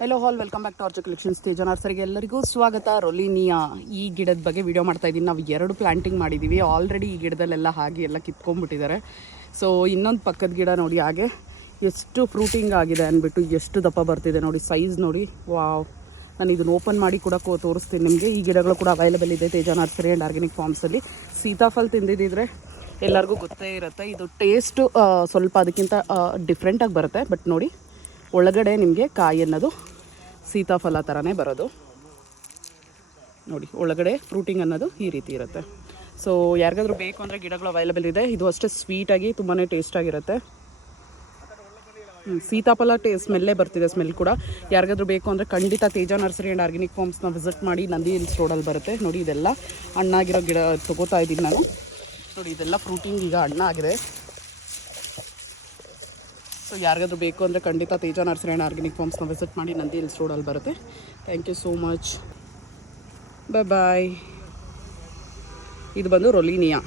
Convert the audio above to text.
Hello all welcome back to archer collections. Teja ನರ್ಸರಿಗೆ ಎಲ್ಲರಿಗೂ ಸ್ವಾಗತ. ರೊಲಿನಿಯಾ ಈ ಗಿಡದ ಬಗ್ಗೆ ವಿಡಿಯೋ ಮಾಡ್ತಾ ಇದ್ದೀನಿ. ನಾವು 2 ಪ್ಲಾಂಟಿಂಗ್ ಮಾಡಿದ್ದೀವಿ ಆಲ್ರೆಡಿ. ಈ ಗಿಡದಲ್ಲೆಲ್ಲ ಹಾಗೆ ಎಲ್ಲ ಕಿತ್ಕೊಂಡ್ಬಿಟ್ಟಿದ್ದಾರೆ. ಸೊ ಇನ್ನೊಂದು ಪಕ್ಕದ ಗಿಡ ನೋಡಿ, ಹಾಗೆ ಎಷ್ಟು ಫ್ರೂಟಿಂಗ್ ಆಗಿದೆ ಅಂದ್ಬಿಟ್ಟು ಎಷ್ಟು ದಪ್ಪ ಬರ್ತಿದೆ ನೋಡಿ, ಸೈಜ್ ನೋಡಿ. ವಾವ್, ನಾನು ಇದನ್ನು ಓಪನ್ ಮಾಡಿ ಕೂಡ ತೋರಿಸ್ತೀನಿ ನಿಮಗೆ. ಈ ಗಿಡಗಳು ಕೂಡ ಅವೈಲೇಬಲ್ ಇದೆ ತೇಜ ನರ್ಸರಿ ಆ್ಯಂಡ್ ಆರ್ಗ್ಯಾನಿಕ್ ಫಾರ್ಮ್ಸಲ್ಲಿ. ಸೀತಾಫಲ ತಿಂದಿದ್ದಿದ್ರೆ ಎಲ್ಲರಿಗೂ ಗೊತ್ತೇ ಇರುತ್ತೆ. ಇದು ಟೇಸ್ಟು ಸ್ವಲ್ಪ ಅದಕ್ಕಿಂತ ಡಿಫ್ರೆಂಟಾಗಿ ಬರುತ್ತೆ. ಬಟ್ ನೋಡಿ, ಒಳಗಡೆ ನಿಮಗೆ ಕಾಯಿ ಅನ್ನೋದು ಸೀತಾಫಲ ಥರನೇ ಬರೋದು ನೋಡಿ. ಒಳಗಡೆ ಫ್ರೂಟಿಂಗ್ ಅನ್ನೋದು ಈ ರೀತಿ ಇರುತ್ತೆ. ಸೊ ಯಾರಿಗಾದ್ರೂ ಬೇಕು ಅಂದರೆ ಗಿಡಗಳು ಅವೈಲೇಬಲ್ ಇದೆ. ಇದು ಅಷ್ಟೇ ಸ್ವೀಟಾಗಿ ತುಂಬಾ ಟೇಸ್ಟಾಗಿರುತ್ತೆ. ಸೀತಾಫಲ ಸ್ಮೆಲ್ಲೇ ಬರ್ತಿದೆ, ಸ್ಮೆಲ್ ಕೂಡ. ಯಾರಿಗಾದ್ರೂ ಬೇಕು ಅಂದರೆ ಖಂಡಿತ ತೇಜ ನರ್ಸರಿ ಆ್ಯಂಡ್ ಆರ್ಗ್ಯಾನಿಕ್ ಫಾರ್ಮ್ಸ್ನ ವಿಸಿಟ್ ಮಾಡಿ. ನಂದಿ ಹಿಲ್ಸ್ ರೋಡಲ್ಲಿ ಬರುತ್ತೆ ನೋಡಿ. ಇದೆಲ್ಲ ಹಣ್ಣಾಗಿರೋ ಗಿಡ ತೊಗೋತಾ ಇದ್ದೀನಿ ನಾನು ನೋಡಿ. ಇದೆಲ್ಲ ಫ್ರೂಟಿಂಗ್ ಈಗ ಹಣ್ಣಾಗಿದೆ. ಸೊ ಯಾರಿಗಾದ್ರೂ ಬೇಕು ಅಂದರೆ ಖಂಡಿತ ತೇಜ ನರ್ಸರಿ ಆ್ಯಂಡ್ ಆರ್ಗ್ಯಾನಿಕ್ ಫಾರ್ಮ್ಸ್ನ ವಿಸಿಟ್ ಮಾಡಿ. ನಂದಿ ಹಿಲ್ಸ್ ರೋಡಲ್ಲಿ ಬರುತ್ತೆ. Thank you so much. Bye. ಇದು ಬಂದು ರೊಲಿನಿಯಾ.